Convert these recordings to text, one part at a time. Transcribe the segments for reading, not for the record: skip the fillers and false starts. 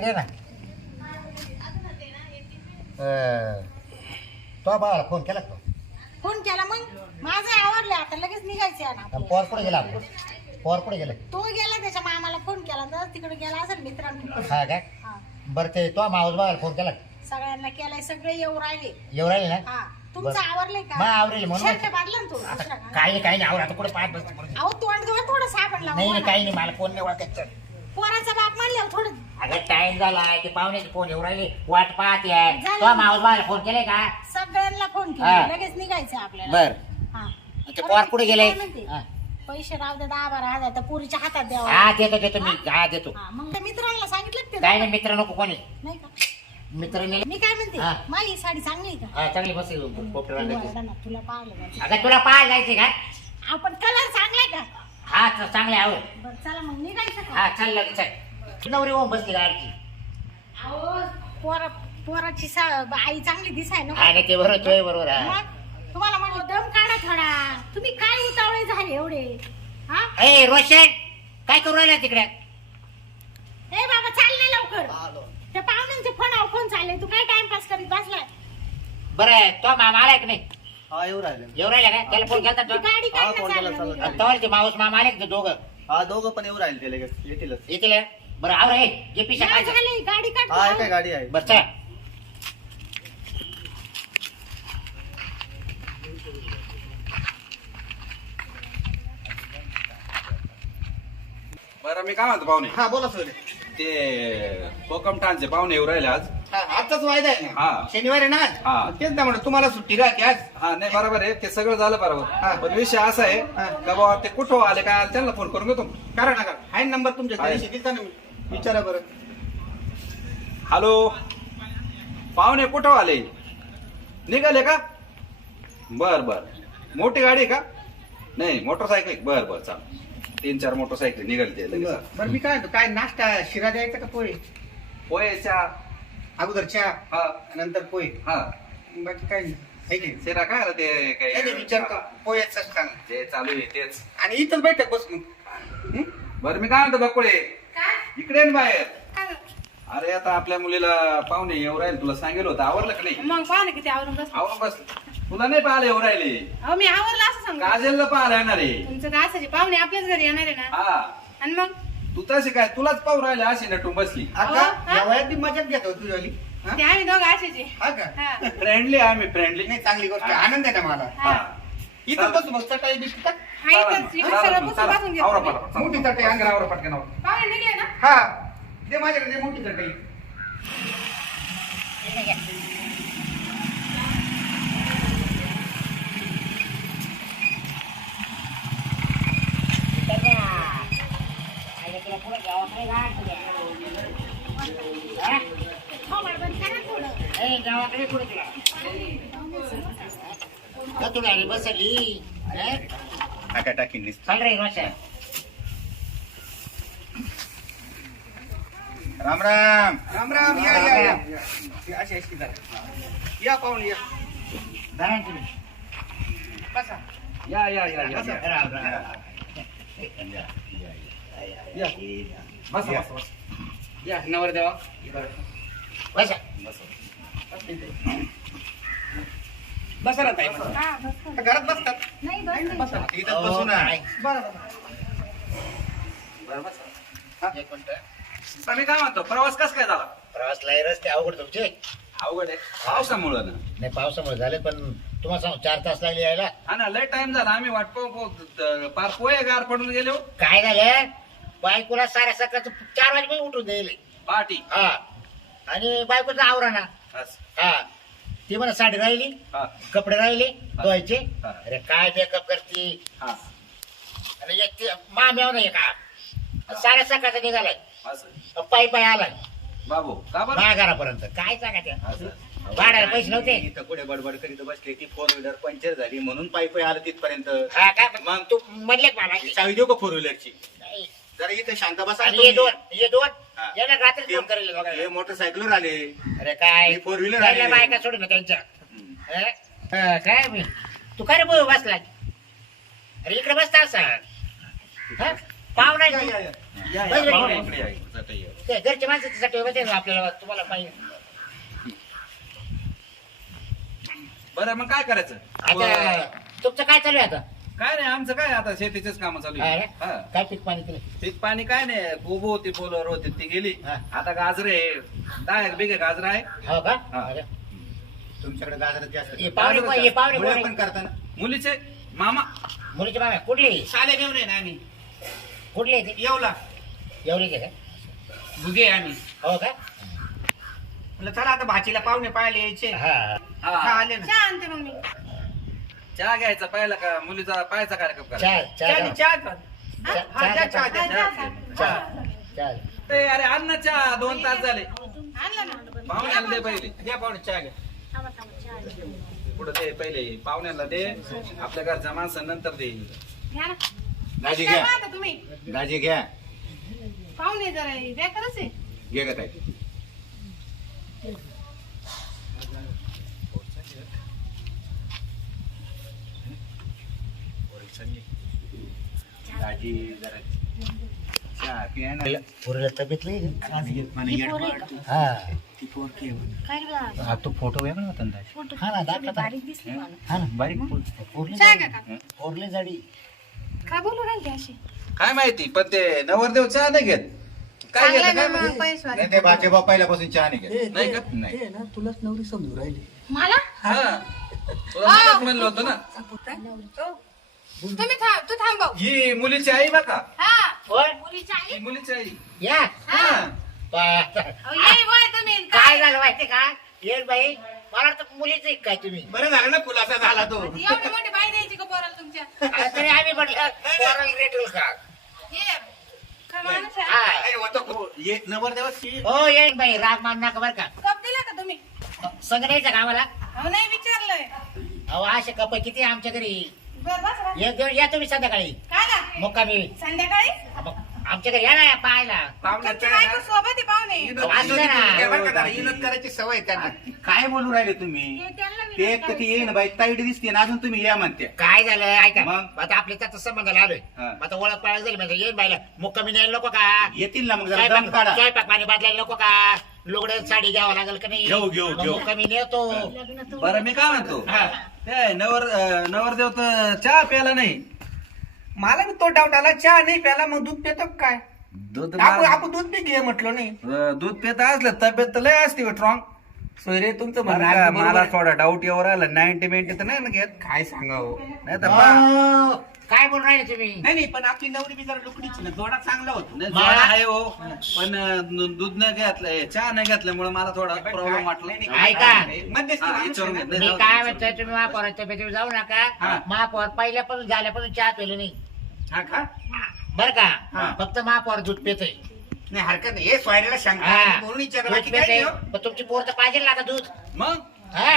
इकडे ना तो बाळाला फोन केला का फोन केला मग माझं आवडलं आता लगेच निघायचं आहे ना पोर कुठे गेला पोर कुठे गेले तो गेला त्याच्या मामाला फोन केला तर तिकडे गेला असेल मित्रांनी हा काय हा बरं ते तो माऊस बाळाला फोन केला सगळ्यांना केलाय सगळे येऊ राहिले येऊ राहिले ना हा तुमचं आवरलंय मग का आवरेल म्हणून शर्ट बांधला ना तू आता दुसरा का? काही नाही आवर आता कुठे पाहत बसते परत. अहो तोंड घेऊन थोडं साबण नाही नाही लावा काही नाही मला फोन नाही ओळखायचं पोराचा बाप म्हणल्यावर थोडं अगं टाइम झाला ते पाहुण्याचे फोन येऊ राहिले वाट पाहते आहे झालं. तो माऊस बाळाला फोन केलाय का सगळ्यांना फोन हा. केला लगेच निघायचं आपल्याला बर हा ते पोर कुठे गेले काय म्हणते? हा. पैसे राहू दे 10-12 तर पुरीच्या हातात द्यावा हा देतो मी हा देतो हा, मग त्या मित्रांना सांगितलं का ते काय नाही मित्र नको कोणी नाही का मित्रांनी मी काय म्हणते हा. माझी साडी चांगली आहे का हा चांगली बस पोपट तू वरडा ना, तुला पाहिलं जायचं. अगं तुला पाहायला जायचे का आपण कलर चांगलाय का हा चांगले आवर बरं चला मग निघायचं का हा चल लगेच चल नवरी होऊन बसली गाडची अहो पोराची आई चांगली दिसाय ना हा नाही ते बरोबर तोय बरोबर हा मग तुम्हाला म्हटलं दम काढा थोडा तुम्ही काय उतावळे झाले एवढे हा ए रोशन काय करू राहिला तिकडे ए बाबा चाल ना लवकर त्या पाहुण्यांचे फोन चालले तू काय टाइमपास करीत बसलाय बरं तो मामा आलाय की नाही हा येऊ राहिले येऊ राहिला का त्याला फोन केला तू गाडी हा, काढ फोन केला, चालू चालला तवाल ते माऊस मामा आले का ते दोघं हा दोघं पण येऊ राहिले ते लगेच येतीलच येतील हे? बरं आवर हे जे पिशा काय झाली गाडी काढ हा काय गाडी आहे बरं चला बरं मी काय म्हणतो पाहुणे हा बोला सर ते कोकमठाणचे पाहुणे येऊ राहिले आज आजचाच वायदा आहे हा. ना शनिवारी ना आज? हा. तेच ना म्हणलं तुम्हाला सुट्टी राहते आज हा नाही बरोबर आहे ते सगळं झालं हा. बरोबर पण विषय असा आहे हा. का बाबा ते कुठं आले काय आले त्यांना फोन करून घेतो करा ना करा आहे नंबर तुमच्या आहे. दिवशी दिलता ना मी विचारा बरं हॅलो पाहुणे कुठं आले निघाले का बर बर मोठी गाडी आहे का नाही मोटरसायकल बर बर चाल 3-4 मोटरसायकल निघाले ते लगेच. बरं मी काय म्हणतो काय नाश्ता शिरा द्यायचा का पोहे पोहेच्या अगोदर चहा हा नंतर पोहे हा बाकी काय नाही है की नाही? शिरा काय आला ते नाही, नाही, विचारतो काय पोह्याच सांग जे चालू आहे तेच आणि इथंच बैठक बस मग हं? बरं मी काय म्हणतो बकुळे काय इकडे ये ना बाहेर काय? अरे आता आपल्या मुलीला पाहुणे येऊ राहिले तुला सांगेल होतं आवरलं का नाही मग पाहा ना किती आवरून बस आवरून बस तुला नाही पाहायला येऊ राहिले अहो मी आवरला असं सांग काजलला पाहायला येणार आहे तुमचं काय असायचे पाहुणे आपल्याच घरी येणार आहे ना हा आणि मग तू तशी काय तुलाच पाहू राहिले अशी नटून बसली आता हा? या वयात बी मजाच घेतो तुझ्यावाली हा? ते आम्ही दोघं असायचे हा का हा फ्रेंडली आम्ही फ्रेंडली नाही चांगली गोष्ट आहे. आनंद आहे ना मला हा इथं बस मग चटाई बिस्किट टाक. हा इथंच इकडे सगळं पुसून पासून घेतो आवरा मी. पटापट. मोठी चटई पटकन आवरा पटकन आवरा. पाहुणे निघले ना हा दे माझ्याकडे दे मोठी चटई हो बरोबर करा थोडं गावाकडे कुठे तुला तुला आली बसली टाका टाकीन चाल रे रोशन राम राम राम राम या या या अशी अशी जरा या पाहून या धरा ना तुम्ही बसा या या या या या. राम राम या. बस बस बस या नवर देवा बसा बसा ना ताई बसा. हा बस घरात बसतात नाही बस बसा ना इथं बसू ना बरं बरं बस हा. एक मिनिट आता मी काय म्हणतो प्रवास कस काय झाला प्रवासला रस्ते अवघड तुमचे अवघड आहे पावसामुळं ना नाही पावसामुळे झाले पण तुम्हाला सांगू 4 तास लागले यायला हा ना लय टाइम झाला आम्ही वाट पाहू पार पोहे गार पडून गेलो काय झालं बायकोला साऱ्या सकाळचं 4 वाजेपर्यंत उठून द्यायले पार्टी हा आणि बायकोचा आवरा ना असं. हा ती म्हणा साडी राहिली हा कपडे राहिले धुवायचे हा. अरे काय मेकअप करते हा आणि एक ती माम्यावर नाही का साऱ्या सकाळचा निघालाय असं पायी पायी आलाय बाबू का बरं माझ्या घरापर्यंत काय सांगा त्या असं भाड्याला पैसे नव्हते इथं कुठे बडबड करीत बसले ती 4 व्हीलर पंक्चर झाली म्हणून पायी पायी आलं तिथपर्यंत हा काय मग तू म्हणले का मला चावी देऊ का 4 व्हीलरची नाही. जरा इथं शांत बसा आणि हे दोन हा. याला रात्री फोन करेल बघा. हे मोटरसायकलवर आले अरे काय हे four wheeler त्याला आलेले. बायका सोडून त्यांच्या काय मी तू काय रे बोल बसला अरे इकडे बसता असा पाव नाही या, या, या. बस रे. पाहुणे इकडे या, इकडे. ते घरच्या माणसासाठी होते ना आपल्याला तुम्हाला पाहिजे. बरं मग काय करायचं? आता तुमचं काय चालू आहे आता? काय नाही आमचं काय आता शेतीचेच काम चालू आहे. हा. काय पीक पाणी केलं? पीक पाणी काय नाही कोबो होती पोलवर होती ती गेली. हा. आता गाजरे 10 बिघे गाजर आहे. हो का? हा. अरे. तुमच्याकडे गाजरात जास्त हे पाहुणे मुळे कोण पण आहे? करताना मुलीचे मामा मुलीचे मामा कुठले? शाले घेऊन ये ना आम्ही कुठले आहे ते? येऊला एवढीच आहे भुगे आम्ही का? हो का? म्हणलं चला आता भाचीला पाहुणे पाहायला यायचे हा हा, हा. आले ना चहा आणते मग मी. चहा घ्यायचा पहिला का मुलीचा पाहायचा कार्यक्रम करायचा? चाल चहा चहा हा, द्या चहा, द्या. चाल. ते अरे अन्न चहा 2 तास झाले आणलं ना. पाहुण्याला दे पहिले द्या पाहुणे चहा घ्या थांबा, चहा आणते. पुढे दे पहिले पाहुण्याला दे आपल्या घरच्या माणसं नंतर दे. घ्या ना. दाजी काय घ्या पाहता तुम्ही? दाजी घ्या पाहुणे जरा बेकारच आहे. घे का ताई दाजी जरा चहा प्या ना पोरीला तब्येत लई मला येड वाटतं. हा ती पोरकी आहे म्हणे. काय रे बाबा? हा तो फोटो वेगळा होता ना दाजी फोटो हा ना, दाखवा ना. बारीक दिसली मला. हा ना बारीक पोरली चहा घ्या का? पोरली जाडी. काय बोलू राहिले अशी? काय माहिती पण ते नवरदेव चहा नाही घेत. काय चांगला घेत ना काय मग माहिती? पैसवाले. नाही ते बाचे बाप पहिल्यापासून चहा नाही घेत नाही का? नाही ना तुलाच नवरी समजू राहिली. मला? हा. तुला मलाच म्हणलं होतं ना तुम्ही तू थांबव. ही मुलीची आई बघा. हा. होय? मुलीची आई? ही मुलीची आई. या हा. अहो, ये वय तुम्ही. काय झालं माहिती का? येईल बाई मला वाटतं मुलीच आहे काय तुम्ही? बरं झालं ना खुलासा झाला तो एवढी मोठी बाई द्यायची का पोराला तुमच्या? तरी आम्ही म्हटलं पोराला रेट होईल का? ये. काय माणूस आहे? हा. अरे होतं खूप. ये नवरदेवाची हो येईल बाई राग मान नका बरं का? कप दिला का तुम्ही? संग द्यायचं का आम्हाला? अहो नाही विचारलंय. अहो असे कप किती आहे आमच्या घरी? बरं बस बस. एक दिवस या तुम्ही संध्याकाळी काय ना? मुक्कामी. संध्याकाळी? मग आमच्या घरी या ना पाहायला. तुमची बायको सोबत आहे पाहुणे. असं ना. इनत करायची सवय आहे त्यांना काय बोलू राहिले तुम्ही हे त्यांना ते विनंती एक तर ती येईन बाई ताईट दिसते ना अजून तुम्ही या म्हणते काय झालं ऐका मग? आता आपल्या त्याचा संबंधाला आलोय. हा. आता ओळख पाळख झाली म्हणजे येईन बाईला मुक्कामी न्यायला नको का? येतील ना मग जरा दम काढा स्वयंपाक पाणी बदलायला नको का? लुगडं साडी घ्यावं लागेल का नाही? घेऊ. मग मुक्कामी नेतो. बरं मी काय म्हणतो हा. ते नवरदेव तर चहा प्यायला नाही. मला बी तो डाऊट आला चहा नाही प्याला मग दूध पितो काय दूध आपण दूध बी घे म्हटलं नाही दूध पित असलं तब्येत तर लय असते स्ट्रॉंग. सोयरे तुमचं बरं म्हणणं का, अगदी बरोबर मला आहे. थोडा डाऊट येवर आला 90 तर नाही ना घेत. काय सांगावं नाही तर हो. काय बोल राहिले तुम्ही? नाही पण आपली नवरी बी जरा लुकडीची ना जोडा चांगला होतो नाही, मला- जोडा आहे हो पण दूध नाही घेतलंय चहा नाही घेतल्यामुळे मला थोडा प्रॉब्लेम वाटला. ऐका. मध्यस्थी हा, माणूस आहे विचारून ना. घे. मी काय म्हणतोय तुम्ही महापौर तब्येतीवर जाऊ नका. हा. महापौर पहिल्यापासून झाल्यापासून चहा पिले नाही हा का बरं का? हा. फक्त महापौर दूध पितोय. नाही हरकत नाही हे सोयऱ्याला शंका हा. आहे म्हणून विचारलं दूध बाकी काय पितोय. नाही हो. पण तुमची पोर तर पाहिजे ना आता दूध. मग हा?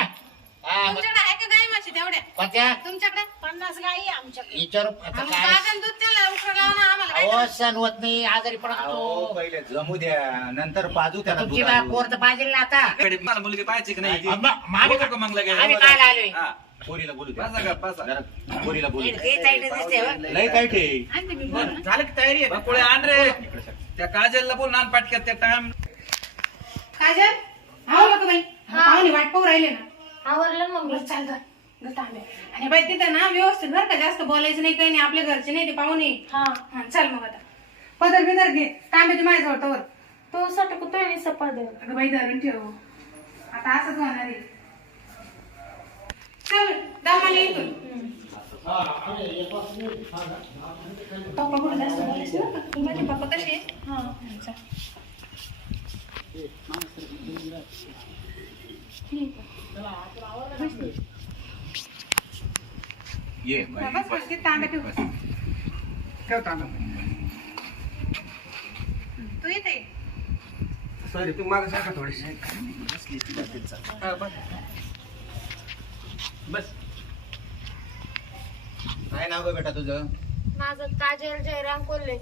हा, मग तुमच्याकडे आहे का गाई म्हशी तेवढ्या? कोणत्या? तुमच्याकडे 50 गाई आहे आमच्याकडे. विचारू आता मग काय? बाजारात दूध त्याला उकळं लावा ना आम्हाला काय अहो करायचं? सण होत नाही आजारी पडत अहो, होतो. पहिले जमू द्या नंतर पाजू त्याला तुमची दूध आणू. पोर तर पाहिजे ना आता. मला मुलगी पाहिजे की नाही? आम्ही बघू का मग लगेच? आम्ही काय आलोय? हा. पोरीला बोलू द्या. बसा का, बसा. जरा पोरीला बोलू द्या. ते साईड दिसते हो. लय काय ठे आणते मी बोल ना. झालं की तयारी आहे ना? बकुळे आण रे त्या काजलला बोल नान पाटक्यात त्या टाइम. काजल आहो का बाई पाहुणे वाट पाहू राहिले ना. आवरलं मम्मी. बरं चाल गं तांबे. आणि बाई तिथं ना व्यवस्थित बरं का जास्त बोलायचं नाही काही नाही आपल्या घरचे नाही ते पाहुणे. हा हा चल मग आता पदर बिदर घे तांब्याची माझ्या जवळ तो सटकतोय आणि सपाद. अगं बाई धरून ठेव आता असंच होणार आहे. चल दमाला इथून पप्पा कुठे जास्त बोलायचं बरं का? माझे पप्पा कसे आहेत? हा चल. ये बस बस ते तांब्या ठेव ठेव तांबा. तू येते सॉरी तू माझ्या सारखा थोडीशी बस काय नाव ग बेटा तुझं माझं काजल जयराम कोल्हे.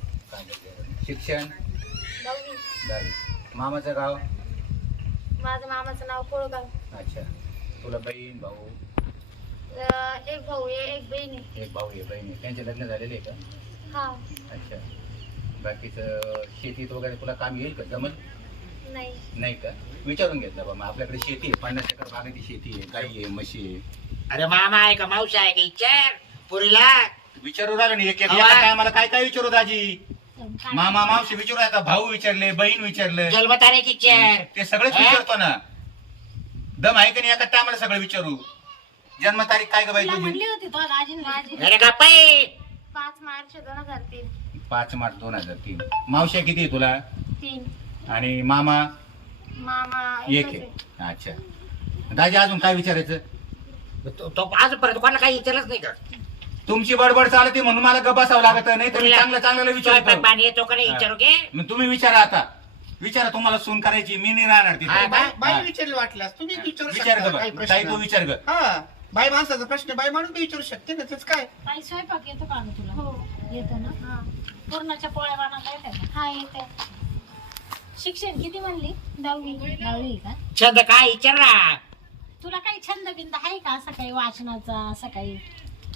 शिक्षण 10वी. 10वी. मामाचं गाव माझं मामाचं नाव कोळगाव. अच्छा तुला बहीण भाऊ एक भाऊ आहे एक बहीण आहे. एक भाऊ आहे बहीण आहे त्यांचे लग्न झालेले आहे का हा अच्छा बाकीचं शेतीत वगैरे तुला काम येईल का जमल नाही. नाही का विचारून घेतलं बा मग आपल्याकडे शेती आहे 50 एकर बागायती शेती आहे गाई आहे म्हशी आहे अरे मामा आहे का मावशी आहे का इचार पुरीला विचारू राहिलो ना एक अवा. आम्हाला काय काय विचारू दाजी मामा मावशी विचारू आता भाऊ विचारले बहीण विचारले जन्मतारीख इचार ते सगळेच हा? विचारतो ना दम आहे का नाही एका टायमाला सगळं विचारू जन्मतारीख काय का बाई तुला तुझी म्हणली होती तो दाजीने अरे गप्पाई 5 मार्च 2003. 5 मार्च 2003 मावशी किती आहे तुला 3. आणि मामा मामा एक एकच आहे अच्छा दाजी अजून काय विचारायचं तो आजपर्यंत कोणाला काही विचारलंच नाही का तुमची बडबड चालते म्हणून मला गप बसावं लागत नाही तर मी चांगलं चांगलं स्वयंपाक विचारतो पाणी येतो का नाही विचारू घे मग तुम्ही विचारा आता विचारा तुम्हाला सून करायची मी नाही राहणार हा, तिथे बाय- बाई विचारलं वाटल्यास तुम्ही विचारू विचार शकता ग काही बा. ताई तू प्रश्न विचार ग हा बाई माणसाचा प्रश्न बाई माणूस बी विचारू शकते ना त्याच काय बाई स्वयंपाक येतो का गं तुला हो. येतो ना हा. पूर्णाच्या पोळ्या बनवता येतात का? हा येते. शिक्षण किती म्हणली 10वी का छंद काय विचार ना तुला काही छंद बिंद आहे का असं काही वाचनाचा असं काही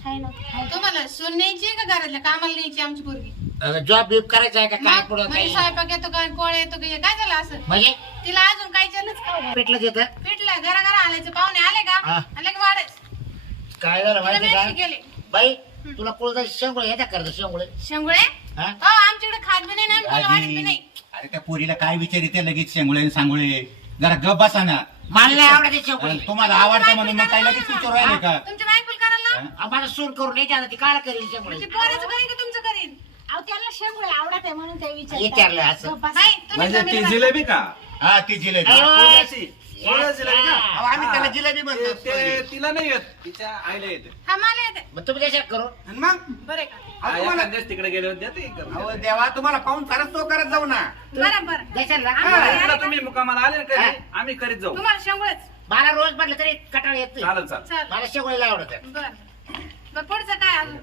आहे ना. तुम्हाला सून न्यायची आहे का घरातल्या कामाला न्यायची आमची पोरगी जॉब बीब करायचा आहे का काय मग पुढं म्हणजे काही स्वयंपाक येतो का पोळे येतो का हे काय झालं असं म्हणजे तिला अजून काय झालंच पेटलं येतं पिटलं घरा घरा आलायचं पाहुणे आले का हा. आले की वाढायचं काय झालं तिला माहिती मेथी का गेले बाई तुला कोळदा शेंगुळे येतात करत शेंगुळे शेंगुळे हा? हो आमच्याकडे खात बी नाही ना आम्हाला वाढत बी नाही अरे त्या पोरीला काय विचारिते लगेच शेंगुळे सांगुळे जरा गप बसा ना मला नाही आवडत ते शेंगुळे आणि तुम्हाला आवडतं म्हणून मग काय लगेच विचारू राहिले का तुमच्या बायकोला करायला ना आम्हाला सून करून नाही जाणार ती काय करेल शेंगुळे तुमची पोराचं करीन का तुमचं करीन अहो त्यांना शेंगुळे आवडत आहे म्हणून ते विचारलं असं. गप्पा- नाही तुम्ही म्हणजे ती जमेल जिलेबी का हा ती जिलेबी अयो. कोणाची? कोणाची जिलेबी का? अहो, आम्ही त्याला हा. जिलेबी ते म्हणतो तिला नाही येत तिच्या आईला येते हा मला येते मग तुम्ही त्याच्यात करू आणि मग बरं आहे का अहो, तुम्हाला एखाद्याच तिकडे गेले होते ते करून अहो देते. देवा तुम्हाला पाहून फारच तो करत जाऊ ना बरं बरं द्यायचं हा. इकडं तुम्ही मुकामाला आले ना कधी आम्ही करीत जाऊ तुम्हाला शेंगुळेच मला रोज म्हटलं तरी कटाळ येत नाही. चालेल चालेल चल मला शेंगुळे आवडत आहे. बरं पुढचं काय अजून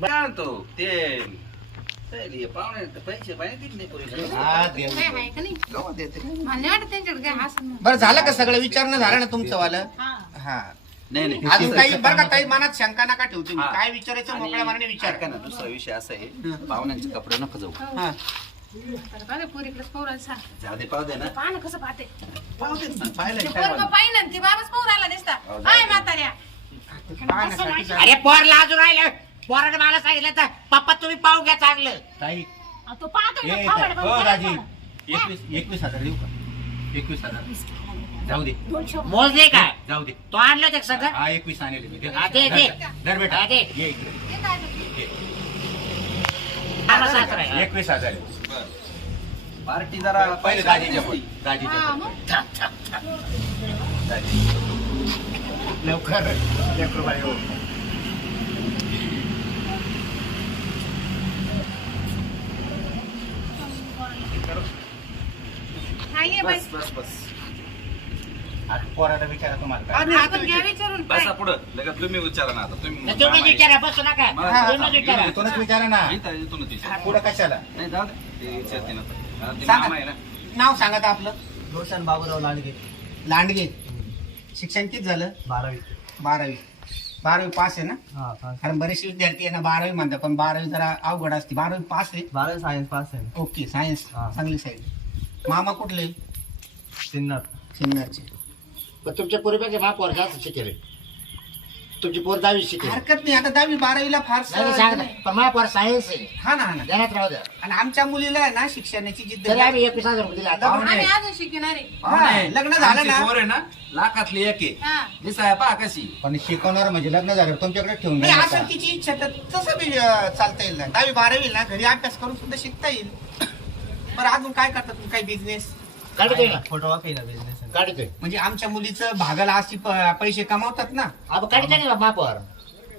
काय म्हणतो ते पाहुणे पैसे पाहिजे दिले नाही पोरीला. हा देव काय आहे का नाही गावात येते. मला नाही वाटत त्यांच्याकडे काय असं बरं झालं का सगळं विचारणं झालं ना तुमचं वालं हा हा नाही नाही अजून काही बरं का काही मनात शंका नका ठेवू तुम्ही हा. काय विचारायचं मोकळ्या मनाने विचार ऐका ना दुसरा विषय असा आहे पाहुण्यांचे कपडे नको जाऊ हा बघा पोरीकडे पोराला सांग जाऊ दे पाहू दे ना पाहा ना कसं पाहते पाहूतेच ना, पाहिलंय. ते पोरगं पाहिजे ना ती बाबाच पोराला दिसता हाय म्हाताऱ्या पाहण्यासाठी झालं. अरे पोर लाजून राहिलं पोराने मला सांगितलं तर पप्पा तुम्ही पाहून घ्या चांगलं ताई अहो, तो पाहतो ना, ए खावड बंद हो करा दाजी मला. 21,000 देऊ का 21,000 जाऊ दे 200 मोजले का जाऊ दे तो आणलं ते सगळं हा 21 आणले मी हा, दे, दे. धर बेटा हा, दे. ये इकडे ते काय म्हणते? ये. आम्हाला सासरा आहे. 21,000 पार्टी जरा पहिले दाजीच्या पण दाजीच्या हा पण. मग थांब, थांब, थांब. दाजी लवकर लेकरू बाई हो. नाहीये बाई बस बस बस आता पोराला विचारा तुम्हाला काय आम्ही आता आपण घ्या विचारून काय बसा पुढं लगेच तुम्ही विचारा ना आता तुम्ही तुम्हीच विचारा बसू नका तुम्हीच विचारा इथूनच विचारा ना इथूनच विचारा. पुढं कशाला नाही जाऊ दे ते विचारते ना आता. ते सांगा. मामा आहे ना नाव सांगा आता आपलं रोशन बाबूराव लांडगे लांडगे शिक्षण किती झालं 12वी 12वी पास आहे ना हा पास कारण बरेचसे विद्यार्थी आहे ना 12वी म्हणतात पण 12वी जरा अवघड असते 12वी पास आहे 12 सायन्स पास आहे ओके सायन्स हा. चांगली साईड मामा कुठले सिन्नर सिन्नरचे पण तुमच्या पूर्वीचे मा पोर जास्त शिकेले तुमची पोर 10वी शिकेल हरकत नाही आता 10वी 12वीला फार नाही सांग ना पण मा पोर सायन्स आहे हा ना हा ना ध्यानात राहू द्या आणि आमच्या मुलीला आहे ना शिक्षणाची जिद्द तरी आम्ही 21,000 रुपये दिले आता आम्ही अजून शिकणार आहे हा, लग्न झालं आमची ना पोर आहे ना लाखातली एक आहे हा दिसाय पहा कशी पण शिकवणार म्हणजे लग्न झालं तुमच्याकडे ठेवून नाही द्या असं नका. तिची इच्छा तर तसं बी चालता येईल ना 10वी 12वी ना घरी अभ्यास करून सुद्धा शिकता येईल बरं अजून काय करता तुम्ही काही बिझनेस काढतोय ना फोटोग्राफी ना बिझनेस काढतोय म्हणजे आमच्या मुलीचं भागाला अशी पैसे कमवतात ना अब काढतोय ना मा पोर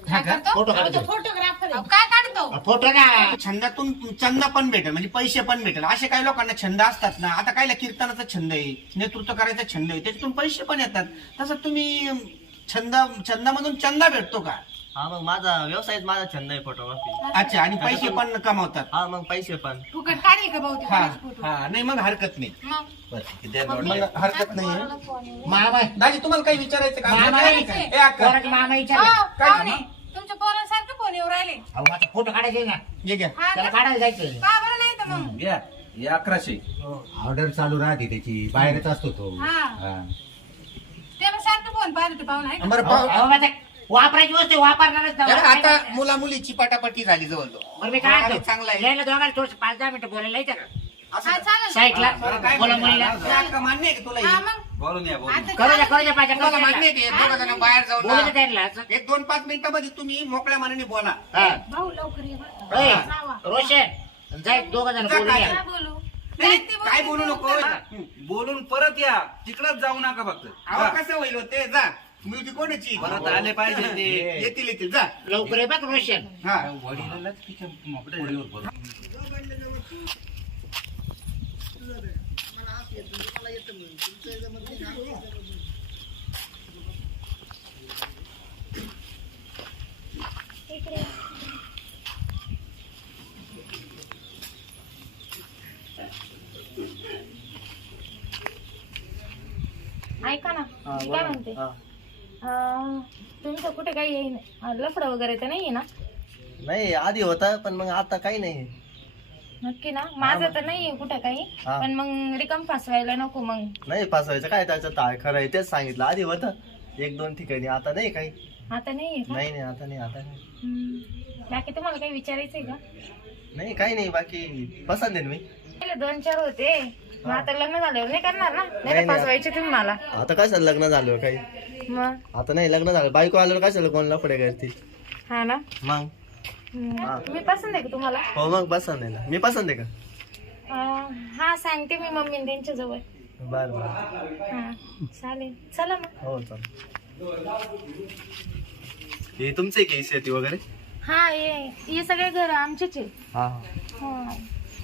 हा का? करतो फोटो अहो, तो काढतोय फोटोग्राफर अहो, आहे काय काढतो फोटो ना छंदातून चंदा पण भेटेल म्हणजे पैसे पण भेटेल असे काही लोकांना छंद असतात ना आता कायला कीर्तनाचा छंद आहे नेतृत्व करायचा छंद आहे त्याच्यातून पैसे पण येतात तसं तुम्ही छंदामधून चंदा भेटतो का हा मग माझा व्यवसायच माझा छंद आहे फोटोग्राफी अच्छा आणि पैसे पण कमवतात हा मग पैसे पण फुकट काढेल का भाऊ ते हा कोणाचे फोटो हा नाही मग हरकत नाही मग मग हरकत नाही मामा दाजी तुम्हाला काही विचारायचं का मामा विचारायचं आहे. ए, अक्का. पोराचे मामा हो, विचारले काय पाहुणे, झालं? तुमच्या पोरांसारखं फोन येऊ राहिले अहो आता फोटो काढायचे ना ये घ्या हा त्याला का? काढायला जायचंय का बरं ना मग घ्या हे 1100. ऑर्डर चालू राहते त्याची, बाहेरच असतो तो. हा ते मग सारखं फोन पाहत होते पाहुणा आहे का? बरं पाहू. अहो, माझं वापरायची वस्तू वापरणारच ना. आता मुला मुलीची पटापटी झाली जवळजवळ. बरं मी काय म्हणतो, चांगला आहे. यायला दोघांना थोडंसं 5-10 मिनिटं बोलायला येतं का हा चालेल साईटला बरं, काय बोला म्हणतो? मुलीला. तुला मान्य आहे का तुला हा हे? मग बोलून या बोलून. आता करू द्या पाहिजे तुम्हाला मान्य आहे का हे दोघं जण बाहेर जाऊन बोलू ना? द्या त्यांना. एक 2-5 मिनिटामध्ये तुम्ही मोकळ्या मनाने बोला. हा. भाऊ लवकर ये बरं. ओय, जावा. रोशन जाय दोघं जण जा बोलून काय? या. काय बोलू नाही, ते काय बोलू नको. बोलून परत या, तिकडच जाऊ नका फक्त. अहो कसं होईल होते जा मुलगी कोणाची परत आले पाहिजे ते. येतील जा. लवकर ये बघ रोशन. हा ऐका ना मी काय म्हणते तुमचं कुठे काही येईन लफडं वगैरे तर नाहीये ना? नाही आधी होता पण मग आता काही नाही. नक्की ना? माझं तर नाहीये कुठं काही, हा. पण मग रिकाम फसवायला नको मग. नाही फसवायचं काय त्याच्यात आहे, खरं आहे तेच सांगितलं. आधी होतं 1-2 ठिकाणी, आता नाही काही. आता नाहीये का? नाही आता नाही. बाकी तुम्हाला काही विचारायचंय का? नाही काही नाही, बाकी पसंत आहे ना मी. पहिले 2-4 होते, मग आता लग्न झाल्यावर नाही करणार ना? नाही नाही. तर फसवायचे तुम्ही मला. आता कशाला लग्न झालं काही. मग आता नाही लग्न झालं, बायको आल्यावर कशाला कोणाला पुढे करते हा ना. मग. मी पसंत आहे का तुम्हाला? हो मग पसंत आहे ना. मी पसंत आहे का? हा सांगते मी मम्मी त्यांच्या जवळ. बरं हा चालेल, चला मग. हो चालेल. हे तुमचे की शेती वगैरे? हा हे सगळे घर आमचेच आहे. हा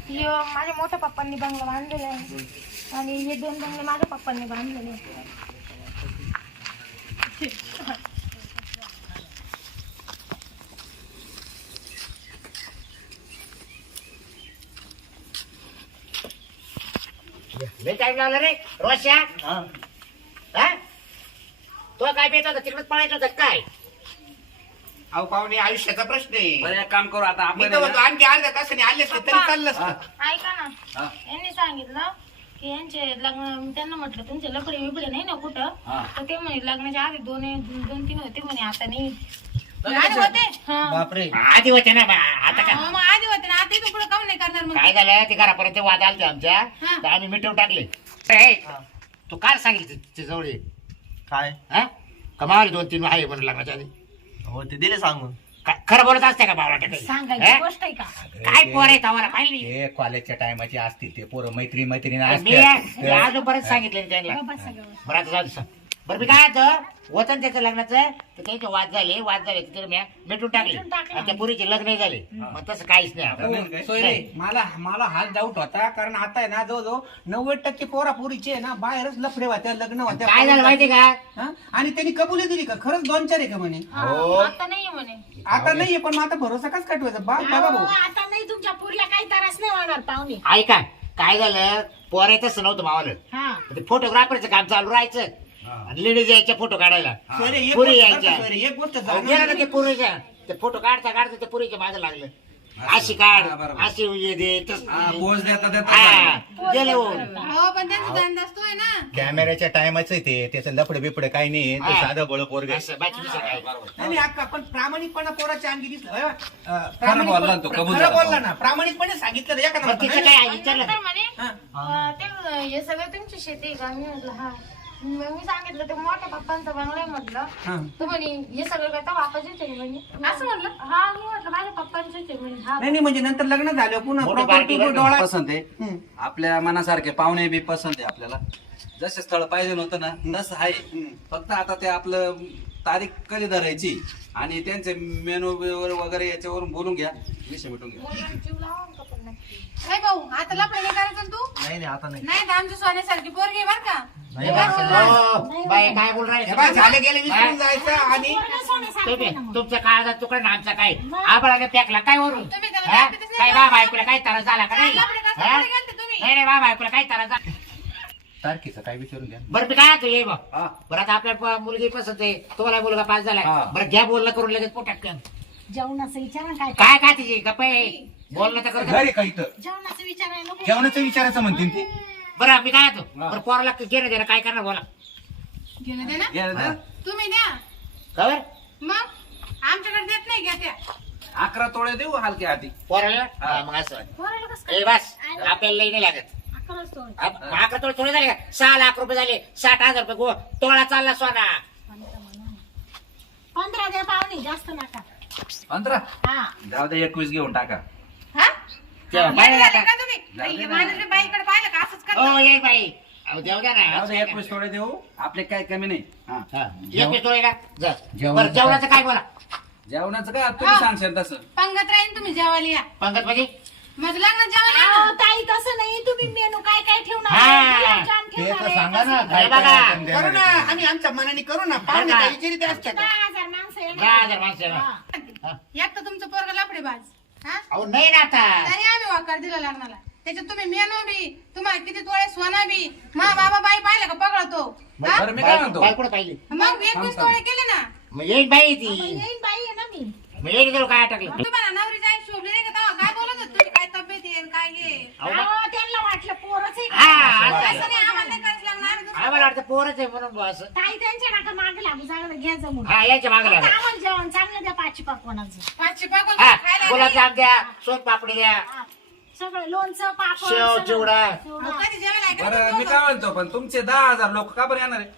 हे माझ्या मोठ्या पप्पांनी बंगला बांधलेला आहे आणि हे 2 बंगले माझ्या पप्पांनी बांधलेले आहे. लय टाइम लागला रे रोशा. हा. हा तो काय पेत होता तिकडेच पळायचं होतं काय? अहो पाहुणे आयुष्याचा प्रश्न आहे. बरं एक काम करू आता मी आपण तर म्हणतो आणखी अर्ध्या तासाने आले असते तरी चाललं असतं. ऐका ना, यांनी सांगितलं की यांचे लग्न, त्यांना म्हटलं तुमचे लफडे बिबडे नाही ना कुठं, तर ते म्हणे लग्नाच्या आधी 2-3 होते म्हणे, आता नाही. आधी होते हा बापरे. आधी होते ना आता काय मग आधी होते ना, आता इथून पुढे काऊन नाही करणार मग? काय झालं ते घरापर्यंत वाद आलते आमच्या, हा. तर आम्ही मिटवून टाकले. ए, तू काय सांगितलं जवळ काय? हा कमावले 2-3 आहे म्हणून लग्नाच्या आधी. हो ते दिले सांगून. खरं बोलत असते का बावळा काही? सांगायची हा? गोष्ट आहे का? काय पोर आहे तवाला पाहिली हे कॉलेजच्या टायमाचे असतील ते पोरं मैत्रीण मी असतात. अजूनपर्यंत सांगितलं त्यांना. बसा गं. बरं आता जाऊ दे सांग. बरं मी काय होतं होतं त्याचं लग्नाचं, तर त्यांचे वाद झाले तर मी मिटून टाकले मिटून टाकले. आणि त्या पुरीचे लग्न झाले. मग तसं काहीच नाही आता. सोयरे मला हा डाऊट होता कारण आता आहे ना जवळजवळ 90% पोरापोरीचे आहे ना बाहेरच लफडे होत्या, लग्न होत्या. काय झालं माहिती का? हा? आणि त्यांनी कबुली दिली का? खरंच 2-4 आहे का म्हणे? आता नाहीये म्हणे. आता नाहीये पण मग आता भरोसा कस काटवायचा बघा अहो, भाऊ. आता नाही, तुमच्या पुरीला काही त्रास नाही होणार पाहुणे. ऐका काय झालं पोरायचं नव्हतं मावाला. हा ते फोटोग्राफरचं काम चालू राहायचं आणि लेडीज यायच्या फोटो काढायला. सोयरे, एक पुरी गोष्ट- यायच्या. सोयरे, एक गोष्ट अहो, गेलं ना ते पुरीच्या ते फोटो काढता ते पुरीच्या मागे लागलं. अशी काढ हा, बरोबर. अशी हे दे तसं. पोच देता हा, गेले हो. हो पण त्यांचा धंदा असतो आहे ना. कॅमेऱ्याच्या टायमाच ते त्याचं लफड बिपड काही नाही ते हा. साधं बळ पोरग. असं बाकी दुसरं काय. नाही अक्का पण प्रामाणिकपणा पोराच्या अंगी दिसला बोलला ना तो, कबूल खरं झाला. बोलला ना, प्रामाणिकपणे सांगितलं रे, एका पण तिचं नंबर. काय विचारलं नंतर म्हणे हा. ते हे सगळं तुमची शेती आहे का? मी म्हटलं हा. मग मी सांगितलं ते मोठ्या पप्पांचा बंगला आहे म्हटलं. हा. तर म्हणे हे सगळं काय बापाचेच आहे म्हणे. असं म्हटलं हा. मी म्हटलं माझ्या पप्पांचेच आहे म्हणे. हा नाही म्हणजे नंतर लग्न झालं पुन्हा मोठं proper party तो बरं का? डोळा. पसंत आहे आपल्या मनासारखे पाहुणे बी पसंत आहे आपल्याला. जसे स्थळ पाहिजे होतं ना तसं आहे. फक्त आता ते आपलं तारीख कधी धरायची आणि त्यांचे मेनू वगैरे याच्यावरून बोलून घ्या, विषय मिटून घ्या. मुलाला जीव लावा का पण नक्की? काय भाऊ आता लफडे नाही करायचं ना तू? नाही आता नाही. नाही तर आमच्या सोन्यासारखी पोरगी आहे बरं का. नाही हो, बाई काय बोल हे बघ, झाले गेले विसरून राहिले जायचं आणि तुमच्या काळात तुकडे ना आमचा काय आबळाने पॅकला काय वरून तुम्ही त्याला हा? दाखवतच नाही काय का? बाबा ऐकूला काय त्रास झाला का नाही? लफडे कसं हा? पुढे गेलते तुम्ही? नाही बाबा ऐकूला काय त्रास झाला. तारखेचं काय विचारून घ्या. बरं मी काय ये बघ हा. बरं आता आपल्या मुलगी पसंत आहे, तुम्हाला मुलगा पास झालाय. हा. बरं घ्या बोलणं करून लगेच पोटात जेवणाचं विचार ना काय काय काय तिची गप्पा आहे? बोलणं तर घर करतो. आहे का इथं जेवणाचं विचारायला नको. जेवणाचं विचारायचं म्हणते ते बरं मी काय येतो बरं पोराला घेणं देणं काय करणार बोला घेणं दे ना घ्या ना. तुम्ही द्या खबर मग आमच्याकडे देत नाही घ्या त्या 11 तोळे देऊ हलक्या हाती. पोराला हा, मग असं पोराला कसं काय? ए बस आपल्याला लई नाही लागत अकराच तोळे. 11 तोळे थोडे झाले का 6 लाख रुपये झाले 60,000 रुपये तोळा चालला सोना 15 द्या पाहुणे, जास्त नका. 15 हा. जाऊ दे 21 घेऊन टाका. हा? तेव्हा येडे पाहिलं झाले का? का तुम्ही बाई, माणूस बाईकडे पाहिलं का असंच करता? हो ये बाई अहो देऊ द्या जाऊ दे ना 21 तोळे देऊ आपले काय कमी नाही. हा. हा, 21 तोळे का जा. जेवण- बरं जेवणाचं काय बोला जेवणाचं का तुम्ही सांगशाल तसं. पंगत राहीन तुम्ही जेवायला या पंगत मध्ये माझं लग्न जेवायला या अहो, ना. ताई तसं नाही, तुम्ही मेनू काय काय ठेवणार हा. आहे? गुलाबजाम ते ठेवणार तर आहे, सांगा ना कसं? काय हे बघा, काय आपण देणार करू ना आहे. आम्ही आमच्या मनाने करू ना पाहुणे बरं. काही विचारित असतात का? 10,000 माणसं येणार. 10,000 माणसं येणार. हा. एक तर तुमचं पोरग लफडे बाज हा अहो नाही ना आता तरी आम्ही वाकार दिला लग्नाला त्याच्यात तुम्ही मेनू बी तुम्हाला किती तोळे सोना बी मा बाबा बाई पाहिलं का पगळतो हा? बरं मी काय म्हणतो बाई कुठं पाहिली मग 21 तोळे केले ना मग येईन बाई ती येईन बाई आहे ना मी. मग येईन गेलो काय टाकलं तुम्हाला नवरी जाईल शोभली नाही का तेव्हा काय बोलत होत तुम्ही काय तब्येत आहे काय हे अहो, बा- अहो, त्यांना वाटलं पोरच आहे हा, का? असं असं नाही आम्हाला नाही करायचं लग्न आम्ही दुसरं आम्हाला वाटतं पोरच आहे म्हणून बुवा असं ताई त्यांच्या नाका मागे लागू जागलं घ्या जमून. हा याच्या मागे आता लागला आम्हाला जेवण चांगलं द्या पाची पाकवानाचं. पाचशे पाकून हा खायला गुलाबजाम द्या सोन पापडी द्या हा. सगळं लोणचं पापड शेव, सगळं. चिवडा. चिवडा. कधी जेवायला आहे का बरं तुम्ही मी दोघं? काय म्हणतो पण तुमचे 10,000 लोक का बरं येणार आहे.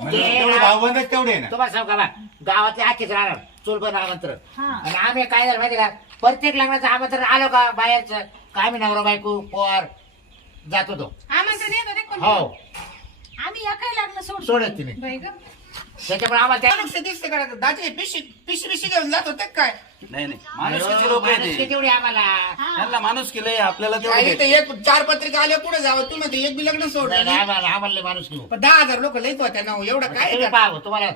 म्हणजे तेवढे भावबंदच तेवढे आहे ना तुम्हाला सांगू का बा गावातले आखीच राहणार चुलबन आमंत्रण हा. आणि आम्ही काय झालं माहिती का प्रत्येक लग्नाचं आमंत्रण आलो का बाहेरचं का आम्ही नवरा बायको पोर जात होतो आमंत्रण येत होते कोण? हो आम्ही एकही लग्न सोडतो. सोडत तुम्ही बाई गं. त्याच्यामुळे आम्हाला त्या- लक्ष दिसते का दाजी पिशी घेऊन जात होते काय नाही नाही माणुसकीचे लोक माणुसकी येते तेवढी आम्हाला त्यांना माणूस केलंय आपल्याला तेवढं काही द्यायचं. तर एक 4 पत्रिका आल्या पुढे जावं तू म्हणते एक बी लग्न नाही, सोडलं नाही, नाही. आम्हाला आम्हाला माणूस घेऊ पण 10,000 लोक लईच होत्या ना हो. एवढं काय तुम्ही पाहू तुम्हाला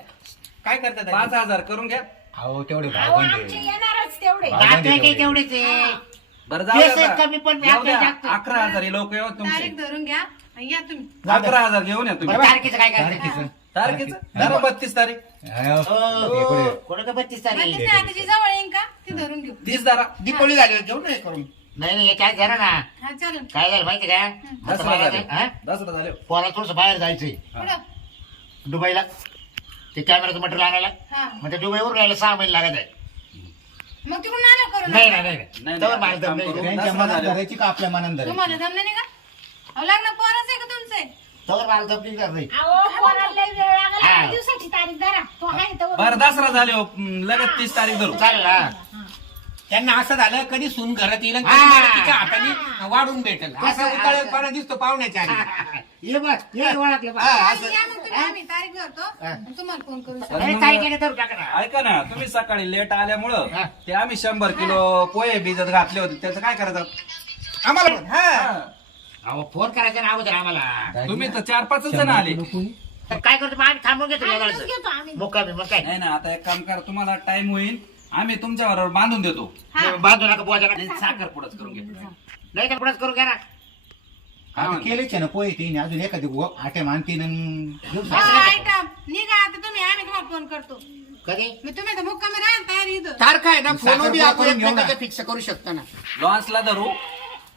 काय करतात 5,000 करून घ्या. अहो तेवढे अहो, भावबंद आमचे आहे. येणारच तेवढे. नातेवाईक तेवढेच आहे बरं जाऊ द्या केस आता. कमी पण जाऊ द्या. आपल्या जास्त. 11,000 हे लोक येऊ तुमचे तारीख धरून घ्या आणि या तुम्ही 11,000 घेऊन या तुम्ही बरं, तारखेचं काय करायचं तारखेचं. तारखेचं धरा 32 तारीख अहो, हे कुठे? कोणा का 32 मग तारीख ते आताची जवळ येईन का ती धरून घेऊ 30 धरा. दीपोळी झाली घेऊ नाही करून नाही नाही याच्या आत घरा ना हा चालेल काय झालं माहिती का दसरा झाले हा? दसरा झाले पोराला थोडस बाहेर जायचंय पुढं दुबईला ते कॅमेराचं मटेरियल आणायला हा म्हणजे दुबईवरून यायला 6 महिने लागत आहे मग तिकडून आलं करू नाही नका. नाही नाही, नाही तर नाही, माझं काम दम करू. नाही त्यांच्या दसरा मनात झाले. धरायची का आपल्या मनात धरायची तुम्हाला जमलं नाही का अहो लग्न पोरच आहे का तुमचं आहे? तर मला दम नाही करत नाही. अहो, पोराला लई वेळ लागला. हा. 8 दिवसाची तारीख धरा. तो आहे तर बरं दसरा झाले हो. लगेच 30 तारीख धरू चालेल हा. त्यांना असं झालं कधी सून घरात येईल आणि हा. कधी मला तिच्या हाताने वाढून भेटेल असं उताळेपणा दिसतो पाहुण्याच्या आधी. ये बघ ये ओळखलं बघ. हा, आणि असं या मग तुम्ही आम्ही तारीख धरतो आणि तुम्हाला फोन करू शकतो. अरे, काय केलं तर टाका ना. ऐका ना तुम्ही सकाळी लेट आल्यामुळं हा. ते आम्ही 100 किलो पोहे भिजत घातले होते त्याचं काय करायचं. आम्हाला पण, हा. हा. अहो फोन करायचा ना अगोदर आम्हाला तुम्ही तर 4-5 जण आले. तर काय करतो मग आम्ही थांबून घेतो आम्ही लग्नाचं. घेतो आम्ही. मुक्कामी मग काय नाही ना आता एक काम करा तुम्हाला टाइम होईल आम्ही तुमच्या बरोबर बांधून देतो. बांधू नका बोजा नका. आणि साखर पुढंच करून घ्या. नाही तर पुढंच करून घ्या ना आता केलेच आहे ना पोहे तीन अजून एखादी आटे मानतीन हा, आयटम निघा आता तुम्ही आम्ही तुम्हाला फोन करतो कधी मग तुम्ही तर मुक्कामी राहा तयारी इथं तारखा आहे ना फोन बी साखर आपण करून घेऊ ना. एकमेकाचं फिक्स करू शकतो ना लॉन्सला धरू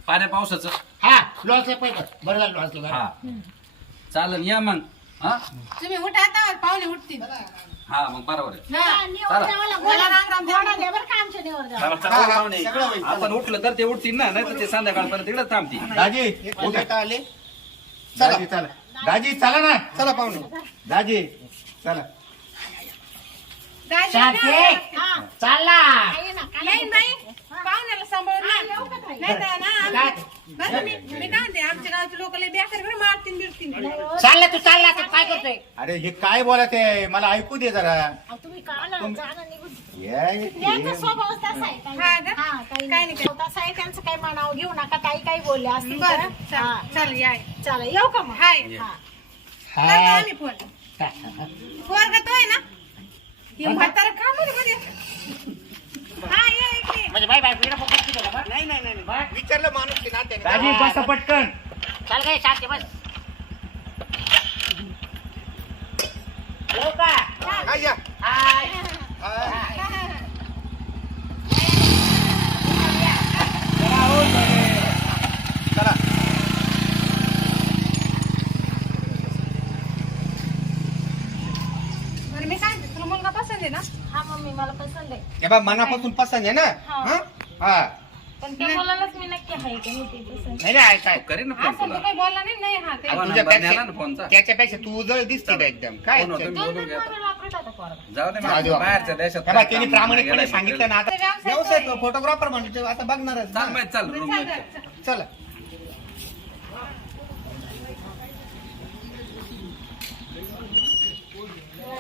पाण्या पावसाचं. हा लॉसला पैसे बरं झालं लॉसला हा चालेल या मग. हा तुम्ही उठा आता पाहुणे उठतील हा मग बरोबर आहे. हा, निवड चला. द्यावाला चला, राम, राम. गोडा द्या बरं का आमच्या निवड द्या. चला, चला, पाहुणे. आपण उठलं तर ते उठतील ना नाही तर ते संध्याकाळपर्यंत तिकडे थांबतील. दाजी उद्या आले दाजी चला दाजी चला ना चला पाहुणे दाजी चला दाजी, शांती हा. चालला आहे ना, काय नाही बाई पाहुण्याला सांभाळून हा, ना. येऊ का ताई? नाही तर ना काय? बरं मी काय म्हणते आमच्या गावचे लोक लय बेकार बरं मारतील बिरतील चालला तू चालला आता काय करतोय अरे हे काय बोलत आहे मला ऐकू दे जरा अहो, तुम्ही काला जाणं निघून. ये- त्यांचा स्वभाव तसा आहे ताई. हा का? हा, काही काही नाही. नाही. तसा आहे त्यांचं काही म्हणावं घेऊ नका ताई काही बोलले असतील तर. बरं हा. चल या चला येऊ का मग हाय हा. करतो आम्ही फोन पोरगा तो आहे ना हे म्हातारं का मध्ये हा ये इकडे म्हणजे बाय बाय बिना फोकस केलं का? नाही नाही नाही नाही. विचारलं माणूस की नात्याने दाजी बसा पटकन चाल काय शांती बस येऊ का हा, या. हाय हा. चला मी काय म्हणते, तुला मुलगा पसंत आहे ना? हा मम्मी मला पसंत आहे. हे बा मनापासून पसंत आहे ना हा. हं? हा पण त्या मुलालाच मी नक्की आहे की नाही ते पसंत. नाही नाही काय करेन ना फोन असं तू तुला काही बोलला नाही? नाही, हा, ते आवा तुझ्या नंबर न्याला ना फोनचा. त्याच्यापेक्षा तू जळ दिसते का एकदम काय फोन होतो, जाऊ मी दोन बोलून दोन घ्या. मोबाईल वापरत होता पोरगा. जाऊ दे दे मग, बाबा. बाहेरच्या देशात हे बा, काय त्यांनी काम प्रामाणिकपणे गेलाय सांगितलं ना आता व्यवसाय व्यवसाय तो. फोटोग्राफर म्हणतो आता बघणारच चाल ना. बाई, चाल रूम चल, चल. चला